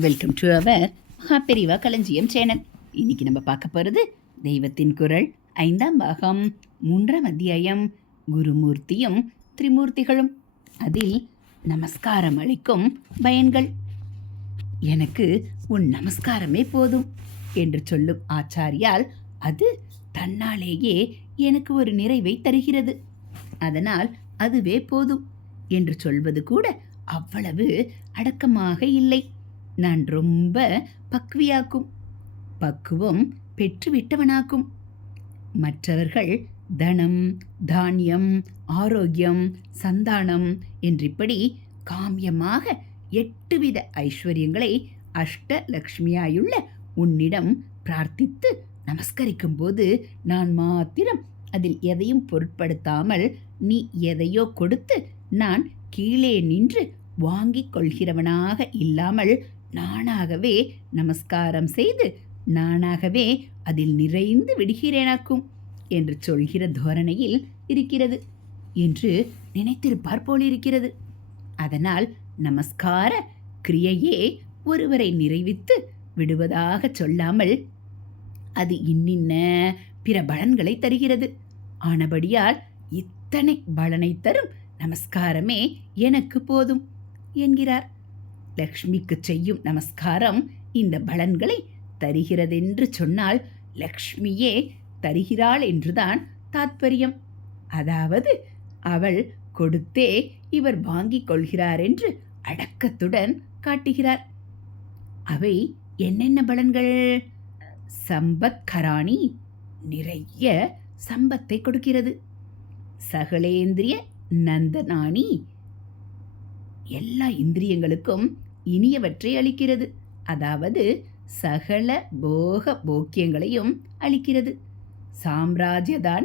Welcome to our Maha Periyava களஞ்சியம் channel. இன்னைக்கு நம்ம பார்க்க போகிறது தெய்வத்தின் குரல். ஐந்தாம் பாகம் மூன்றாம் அத்தியாயம் குருமூர்த்தியும் திரிமூர்த்திகளும். அதில் நமஸ்காரம் அளிக்கும் பயன்கள். எனக்கு உன் நமஸ்காரமே போதும் என்று சொல்லும் ஆச்சாரியால் அது தன்னாலேயே எனக்கு ஒரு நிறைவை தருகிறது. அதனால் அதுவே போதும் என்று சொல்வது கூட அவ்வளவு அடக்கமாக இல்லை. நான் ரொம்ப பக்வியாக்கும் பக்குவம் பெற்றுவிட்டவனாக்கும். மற்றவர்கள் தனம் தானியம் ஆரோக்கியம் சந்தானம் என்றிப்படி காமியமாக எட்டு வித ஐஸ்வர்யங்களை அஷ்டலக்ஷ்மியாயுள்ள உன்னிடம் பிரார்த்தித்து நமஸ்கரிக்கும் போது நான் மாத்திரம் அதில் எதையும் பொருட்படுத்தாமல் நீ எதையோ கொடுத்து நான் கீழே நின்று வாங்கிக் கொள்கிறவனாக இல்லாமல் நானாகவே நமஸ்காரம் செய்து நானாகவே அதில் நிறைந்து விடுகிறேனாக்கும் என்று சொல்கிற தோரணையில் இருக்கிறது என்று நினைத்திருப்பார் போலிருக்கிறது. அதனால் நமஸ்கார கிரியையே ஒருவரை நிறைவித்து விடுவதாக சொல்லாமல் அது இன்னின்ன பிற பலன்களை தருகிறது. ஆனபடியால் இத்தனை பலனை தரும் நமஸ்காரமே எனக்கு போதும் என்கிறார். லக்ஷ்மிக்கு செய்யும் நமஸ்காரம் இந்த பலன்களை தருகிறதென்று சொன்னால் லக்ஷ்மியே தருகிறாள் என்றுதான் தாத்பரியம். அதாவது அவள் கொடுத்தே இவர் வாங்கிக் கொள்கிறார் என்று அடக்கத்துடன் காட்டுகிறார். அவை என்னென்ன பலன்கள்? சம்பத்கராணி நிறைய சம்பத்தை கொடுக்கிறது. சகலேந்திரிய நந்தனானி எல்லா இந்திரியங்களுக்கும் இனியவற்றை அளிக்கிறது. அதாவது சகல போக போக்கியங்களையும் அளிக்கிறது. சாம்ராஜ்யதான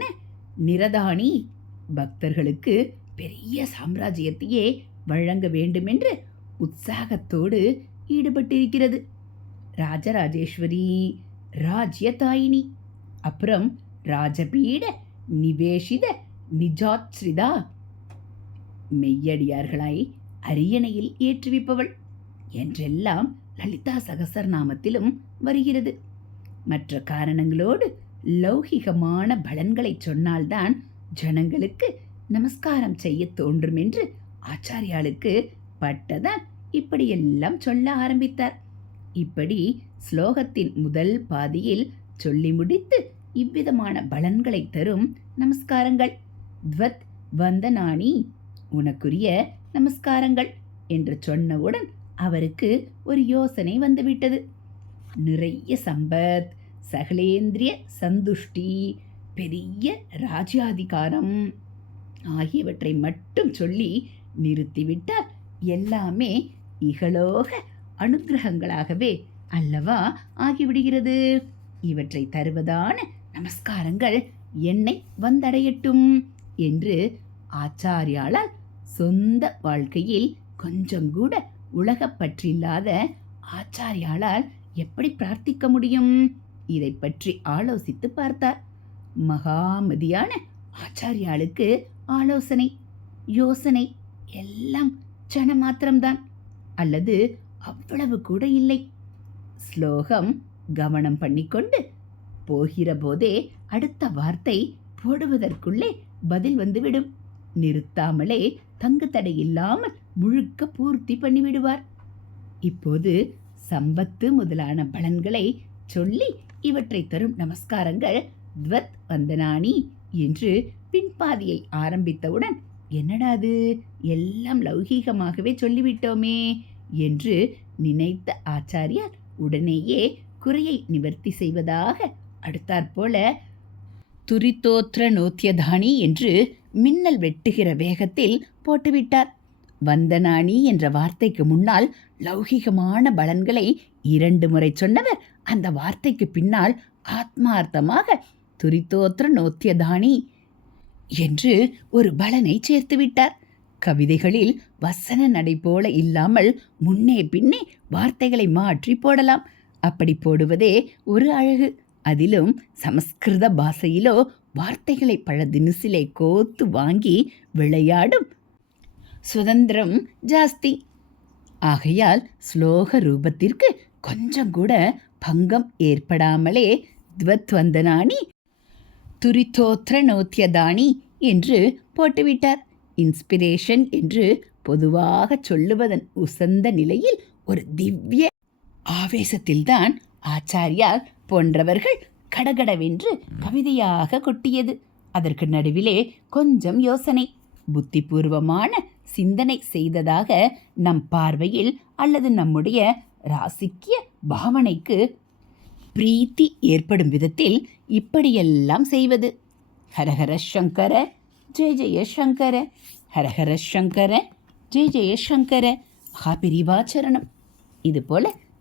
நிரதானி பக்தர்களுக்கு பெரிய சாம்ராஜ்யத்தையே வழங்க வேண்டுமென்று உற்சாகத்தோடு ஈடுபட்டிருக்கிறது. ராஜராஜேஸ்வரி ராஜ்யதாயினி அப்புறம் ராஜபீட நிவேஷித நிஜாத்ஸ்ரிதா. மெய்யடியார்களாய் அரியணையில் ஏற்றுவிப்பவள் என்றெல்லாம் லலிதா சகசரநாமத்திலும் வருகிறது. மற்ற காரணங்களோடு லௌகிகமான பலன்களை சொன்னால்தான் ஜனங்களுக்கு நமஸ்காரம் செய்ய தோன்றும் என்று ஆச்சாரியாளுக்கு பட்டதால் இப்படியெல்லாம் சொல்ல ஆரம்பித்தார். இப்படி ஸ்லோகத்தின் முதல் பாதியில் சொல்லி முடித்து இவ்விதமான பலன்களை தரும் நமஸ்காரங்கள். துவத் வந்தனானி உனக்குரிய நமஸ்காரங்கள் என்று சொன்னவுடன் அவருக்கு ஒரு யோசனை வந்துவிட்டது. நிறைய சம்பத் சகலேந்திரிய சந்துஷ்டி பெரிய ராஜ்யாதிகாரம் ஆகியவற்றை மட்டும் சொல்லி நிறுத்திவிட்டால் எல்லாமே இகலோக அனுகிரகங்களாகவே அல்லவா ஆகிவிடுகிறது. இவற்றை தருவதான நமஸ்காரங்கள் என்னை வந்தடையட்டும் என்று ஆச்சாரியாளால் சொந்த வாழ்க்கையில் கொஞ்சம் கூட உலகப்பற்றில்லாத ஆச்சாரியாளால் எப்படி பிரார்த்திக்க முடியும்? இதை பற்றி ஆலோசித்து பார்த்தார். மகாமதியான ஆச்சாரியாளுக்கு ஆலோசனை யோசனை எல்லாம் சன மாத்திரம்தான் அல்லது அவ்வளவு கூட இல்லை. ஸ்லோகம் கவனம் பண்ணிக்கொண்டு போகிற போதே அடுத்த வார்த்தை போடுவதற்குள்ளே பதில் வந்துவிடும். நிறுத்தாமலே தங்கு தடை இல்லாமல் முழுக்க பூர்த்தி பண்ணிவிடுவார். இப்போது சம்பத்து முதலான பலன்களை சொல்லி இவற்றை தரும் நமஸ்காரங்கள். துவத் வந்தனானி என்று பின்பாதியை ஆரம்பித்தவுடன் என்னடாது எல்லாம் லௌகீகமாகவே சொல்லிவிட்டோமே என்று நினைத்த ஆச்சாரியார் உடனேயே குறையை நிவர்த்தி செய்வதாக அடுத்தாற்போல துரித்தோத்திர நோத்தியதானி என்று மின்னல் வெட்டுகிற வேகத்தில் போட்டுவிட்டார். வந்தனானி என்ற வார்த்தைக்கு முன்னால் லௌகிகமான பலன்களை இரண்டு முறை சொன்னவர் அந்த வார்த்தைக்கு பின்னால் ஆத்மார்த்தமாக துரித்தோத்திர நோத்தியதானி என்று ஒரு பலனை சேர்த்துவிட்டார் கவிதைகளில் வசன நடை போல இல்லாமல் முன்னே பின்னே வார்த்தைகளை மாற்றி போடலாம். அப்படி போடுவதே ஒரு அழகு. அதிலும் சமஸ்கிருத பாஷையிலோ வார்த்தைகளை பல தினசிலே கோத்து வாங்கி விளையாடும். சுதந்திரம் ஜாஸ்தி. ஆகையால் ஸ்லோக ரூபத்திற்கு கொஞ்சம் கூட பங்கம் ஏற்படாமலே துவத்வந்தனானி துரித்தோத்ர நோத்தியதானி என்று போட்டுவிட்டார். இன்ஸ்பிரேஷன் என்று பொதுவாக சொல்லுவதன் உசந்த நிலையில் ஒரு திவ்ய ஆவேசத்தில்தான் ஆச்சாரியார் போன்றவர்கள் கடகடவென்று கவிதையாக கொட்டியது. அதற்கு நடுவிலே கொஞ்சம் யோசனை. புத்திபூர்வமான சிந்தனை செய்ததாக நம் பார்வையில் அல்லது நம்முடைய ராசிக்கிய பாவனைக்கு பிரீத்தி ஏற்படும் விதத்தில் இப்படியெல்லாம் செய்வது. ஹரஹர சங்கர ஜெய ஜெய சங்கர ஹரஹர சங்கர ஜெய ஜெய சங்கர மகாபிரிவாச்சரணம் இதுபோல்